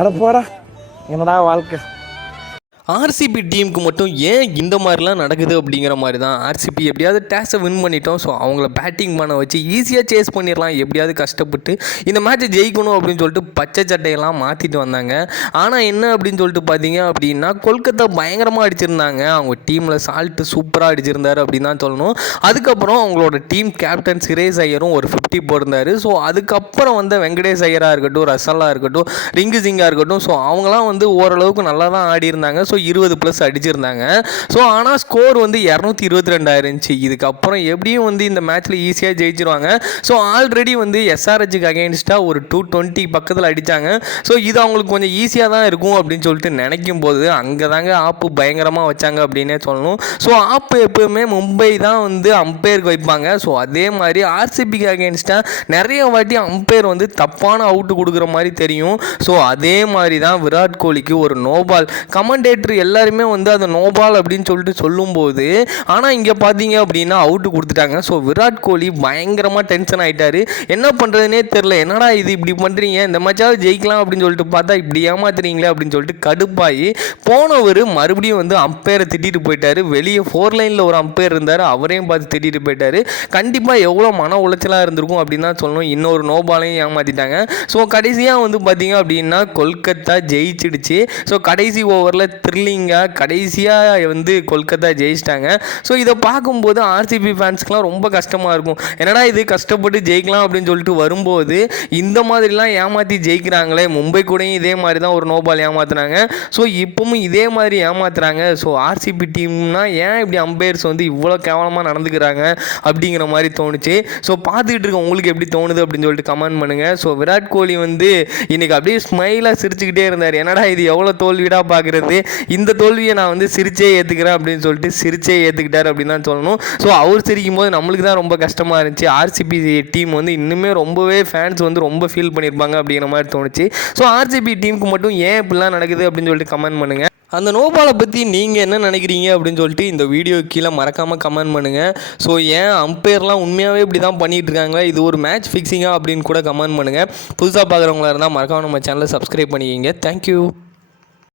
அட போடா, என்னடா வாழ்க்கை. ஆர்சிபி டீமுக்கு மட்டும் ஏன் இந்த மாதிரிலாம் நடக்குது அப்படிங்கிற மாதிரி தான். ஆர்சிபி எப்படியாவது டேஸை வின் பண்ணிட்டோம், ஸோ அவங்கள பேட்டிங் பண்ண வச்சு ஈஸியாக சேஸ் பண்ணிடலாம் எப்படியாவது கஷ்டப்பட்டு இந்த மேட்ச்சை ஜெயிக்கணும் அப்படின்னு சொல்லிட்டு பச்சை சட்டையெல்லாம் மாற்றிட்டு வந்தாங்க. ஆனால் என்ன அப்படின்னு சொல்லிட்டு பார்த்தீங்க அப்படின்னா கொல்கத்தா பயங்கரமாக அடிச்சிருந்தாங்க. அவங்க டீமில் சால்ட்டு சூப்பராக அடிச்சிருந்தார் அப்படின்னு தான் சொல்லணும். அதுக்கப்புறம் அவங்களோட டீம் கேப்டன் சுரேஷ் ஐயரும் ஒரு 50 போட்டிருந்தார். ஸோ அதுக்கப்புறம் வந்து வெங்கடேஷ் ஐயராக இருக்கட்டும், ரசல்லாக இருக்கட்டும், ரிங்கு சிங்காக இருக்கட்டும், ஸோ அவங்களாம் வந்து ஓரளவுக்கு நல்லா தான் ஆடி இருந்தாங்க. ஸோ 20+ அடிச்சிருந்தாங்க. ஸோ ஆனால் ஸ்கோர் வந்து 222 ஆயிருந்துச்சு. இதுக்கப்புறம் எப்படியும் வந்து இந்த மேட்ச்சில் ஈஸியாக ஜெயிச்சிருவாங்க. ஸோ ஆல்ரெடி வந்து எஸ்ஆர்ஹெச்சுக்கு அகேன்ஸ்டாக ஒரு 220 பக்கத்தில் அடித்தாங்க. ஸோ இது அவங்களுக்கு கொஞ்சம் ஈஸியாக தான் இருக்கும் அப்படின்னு சொல்லிட்டு நினைக்கும் போது அங்கே தாங்க ஆப்பு பயங்கரமாக வச்சாங்க அப்படின்னே சொல்லணும். ஸோ ஆப்பு எப்போவுமே மும்பை தான் வந்து அம்பையருக்கு வைப்பாங்க. ஸோ அதே மாதிரி ஆர்சிபிக்கு அகேன்ஸ்டாக நிறைய வாட்டி அம்பையர் வந்து தப்பான அவுட்டு கொடுக்குற மாதிரி தெரியும். ஸோ அதே மாதிரி தான் விராட் கோலிக்கு ஒரு நோபால் கமெண்டேட்டர் எல்லாருமே வந்து அது நோபால் அப்படின்னு சொல்லிட்டு சொல்லும்போது, ஆனால் இங்கே பார்த்தீங்க அப்படின்னா அவுட்டு கொடுத்துட்டாங்க. ஸோ விராட் கோலி பயங்கரமாக டென்ஷன் ஆகிட்டாரு. என்ன பண்ணுறதுனே தெரில. என்னடா இது இப்படி பண்ணுறீங்க, இந்த மேட்சாவது ஜெயிக்கலாம் அப்படின்னு சொல்லிட்டு பார்த்தா இப்படி ஏமாத்துறீங்களே அப்படின்னு சொல்லிட்டு கடுப்பாகி போனவர் மறுபடியும் வந்து அம்பையரை திட்டிட்டு போயிட்டாரு. வெளியே 4 லைனில் ஒரு அம்பையர் இருந்தார், அவரையும் பார்த்து திட்டிட்டு போயிட்டாரு. கண்டிப்பாக எவ்வளோ மன உளைச்சலாக இருந்திருக்கும் அப்படின்னு தான் சொல்லணும். இன்னொரு நோபாலையும் ஏமாற்றிட்டாங்க. ஸோ கடைசியாக வந்து பார்த்தீங்க அப்படின்னா கொல்கத்தா ஜெயிச்சிடுச்சு. ஸோ கடைசி ஓவரில் த்ரில்லிங்காக கடைசியாக வந்து கொல்கத்தா ஜெயிச்சிட்டாங்க. ஸோ இதை பார்க்கும்போது ஆர்சிபி ஃபேன்ஸ்க்குலாம் ரொம்ப கஷ்டமாக இருக்கும். என்னடா இது கஷ்டப்பட்டு ஜெயிக்கலாம் அப்படின்னு சொல்லிட்டு வரும்போது இந்த மாதிரிலாம் ஏமாற்றி ஜெயிக்கிறாங்களே. மும்பை கூடயும் இதே மாதிரி தான் ஒரு நோபால் ஏமாத்துனாங்க. ஸோ இப்பவும் இதே மாதிரி ஏமாத்துறாங்க. ஸோ ஆர்சிபி டீம்னா ஏன் இப்படி அம்பையர்ஸ் வந்து இவ்வளோ கேவலமாக நடந்துக்கிறாங்க அப்படிங்கிற மாதிரி தோணுச்சு. ஸோ பார்த்துக்கிட்டு இருக்க உங்களுக்கு எப்படி தோணுது அப்படின்னு சொல்லிட்டு கமெண்ட் பண்ணுங்கள். ஸோ விராட் கோலி வந்து இன்றைக்கி அப்படியே ஸ்மைலாக சிரிச்சுக்கிட்டே இருந்தார். என்னடா இது எவ்வளோ தோல்விடாக பார்க்குறது, இந்த தோல்வியை நான் வந்து சிரிச்சே ஏற்றுக்கிறேன் அப்படின்னு சொல்லிட்டு சிரிச்சே ஏற்றுக்கிட்டார் அப்படின்னு தான் சொல்லணும். ஸோ அவர் சிரிக்கும் போது நம்மளுக்கு தான் ரொம்ப கஷ்டமாக இருந்துச்சு. ஆர்சிபி டீம் வந்து இன்னுமே ரொம்பவே ஃபேன்ஸ் வந்து ரொம்ப ஃபீல் பண்ணியிருப்பாங்க அப்படிங்கிற மாதிரி தோணுச்சு. ஸோ ஆர்சிபி டீமுக்கு மட்டும் ஏன் இப்படிலாம் நடக்குது அப்படின்னு சொல்லிட்டு கமெண்ட் பண்ணுங்கள். அந்த நோபாலை பற்றி நீங்கள் என்ன நினைக்கிறீங்க அப்படின்னு சொல்லிட்டு இந்த வீடியோ கீழே மறக்காமல் கமெண்ட் பண்ணுங்கள். ஸோ ஏன் அம்பையர்லாம் உண்மையாகவே இப்படி தான் பண்ணிகிட்டு இருக்காங்களா, இது ஒரு மேட்ச் ஃபிக்ஸிங்காக அப்படின்னு கூட கமெண்ட் பண்ணுங்கள். புதுசாக பார்க்குறவங்களா இருந்தால் மறக்காமல் நம்ம சேனலை சப்ஸ்கிரைப் பண்ணிக்கிங்க. தேங்க்யூ.